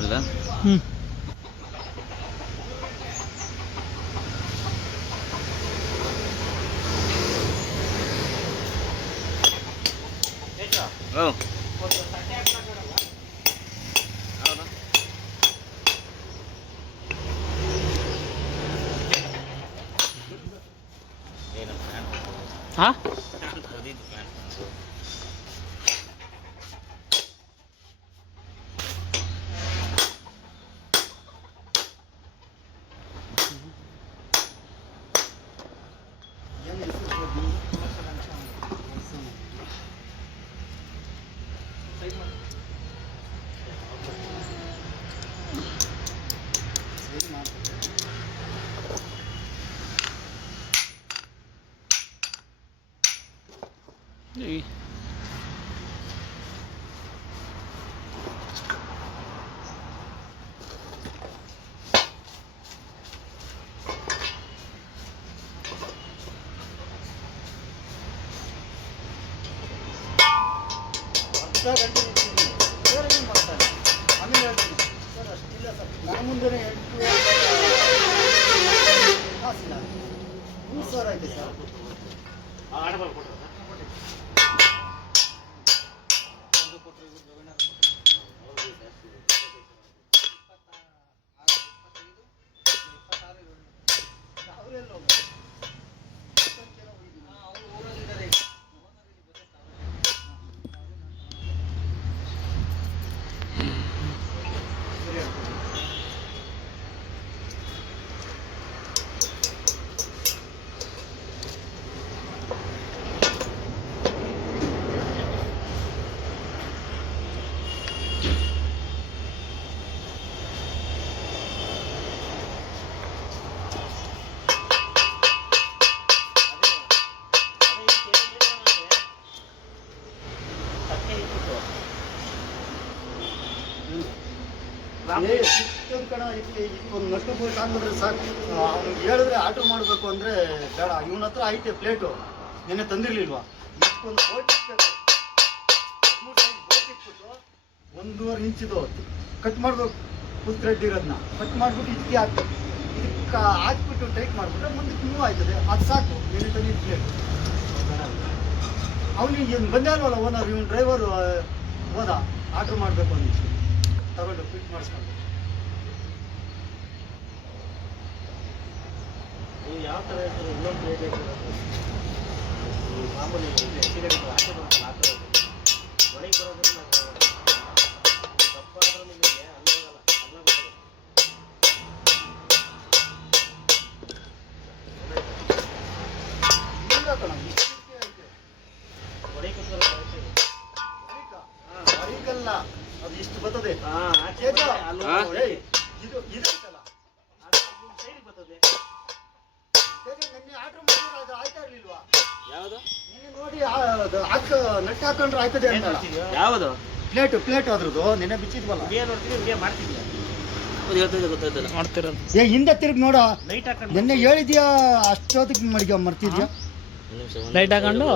ಹ್ಞೂ ಹಾಂ ಮಾಡ್ತಾನೆ ಆಮೇಲೆ ಹೇಳ್ತೀನಿ ಸರ್ ಅಷ್ಟಿಲ್ಲ ಸರ್ ನನ್ನ ಮುಂದೆ 8 ಕಾಸಿಲ್ಲ 3000 ಐತೆ ಸರ್ ಒಂದು ನಷ್ಟು ಬೋಲ್ಟ್ ಹಾಕಿದ್ರೆ ಸಾಕು. ಅವ್ನಿಗೆ ಹೇಳಿದ್ರೆ ಆರ್ಡ್ರ್ ಮಾಡಬೇಕು ಅಂದರೆ ಬೇಡ, ಇವನ ಹತ್ರ ಐತೆ ಪ್ಲೇಟು, ನೆನ್ನೆ ತಂದಿರಲಿಲ್ವಾ, ಇಷ್ಟೊಂದು ಬೋಲ್ಟ್ ಇಟ್ಬಿಟ್ಟು 1.5 ಇಂಚಿದು ಕಟ್ ಮಾಡಬೇಕು. ಫುಲ್ ಥ್ರೆಡ್ ಇರೋದನ್ನ ಕಟ್ ಮಾಡಿಬಿಟ್ಟು ಇದಕ್ಕೆ ಹಾಕ್ಬೇಕು. ಇದಕ್ಕೆ ಹಾಕ್ಬಿಟ್ಟು ಟೈಟ್ ಮಾಡಿಬಿಟ್ರೆ ಮುಂದಕ್ಕೆ ಮೂವ್ ಆಯ್ತದೆ, ಅದು ಸಾಕು. ನೆನ್ನೆ ತಂದಿದ್ದು ಪ್ಲೇಟ್ ಅವನಿಗೆ ಬಂದೇ ಅಲ್ವಲ್ಲ ಓನರ್, ಇವನು ಡ್ರೈವರು ಹೋದ ಆರ್ಡ್ರ್ ಮಾಡಬೇಕು ಅಂದಿತ್ತು, ತಗೊಂಡು ಫಿಟ್ ಮಾಡಿಸ್ಕೊಂಡು. ಯಾವ ಥರ ಇನ್ನೊಂದು ಮಾಮೂಲಿ ಒಳಗೆ ಬರೋದ್ರಿಂದ ದಪ್ಪ ಆದರೂ ನಿಮಗೆ ಅಲ್ಲೋಗಲ್ಲ, ಅಲ್ಲ ಬರ್ತದೆ. ಹೊರಗಲ್ಲ ಅದು ಇಷ್ಟು ಬರ್ತದೆ, ಇದು ಇದಲ್ಲ ಬರ್ತದೆ. ನಿನ್ನೆ ಆರ್ಡ್ರ್ ಮಾಡಿದ್ರೆ ಅದು ಆಯ್ತಾ ಇರ್ಲಿಲ್ವಾ? ಯಾವುದು ನಿನ್ನೆ ನೋಡಿ ನಟ್ ಹಾಕೊಂಡ್ರೆ ಆಯ್ತದೆ ಅಂತ. ಯಾವುದು ಪ್ಲೇಟ್ ಅದ್ರದ್ದು ನಿನ್ನೆ ಬಿಚ್ಚಿದ್ವಲ್ಲ, ಮಾಡ್ತಿರೋದು ಹಿಂದೆ ತಿರುಗಿ ನೋಡ. ನಿನ್ನೆ ಹೇಳಿದ್ಯಾ ಅಷ್ಟೊತ್ತಿಗೆ ಮಡಿಗೆ ಮರ್ತಿದ್ಯಾ? ಲೈಟ್ ಹಾಕೊಂಡು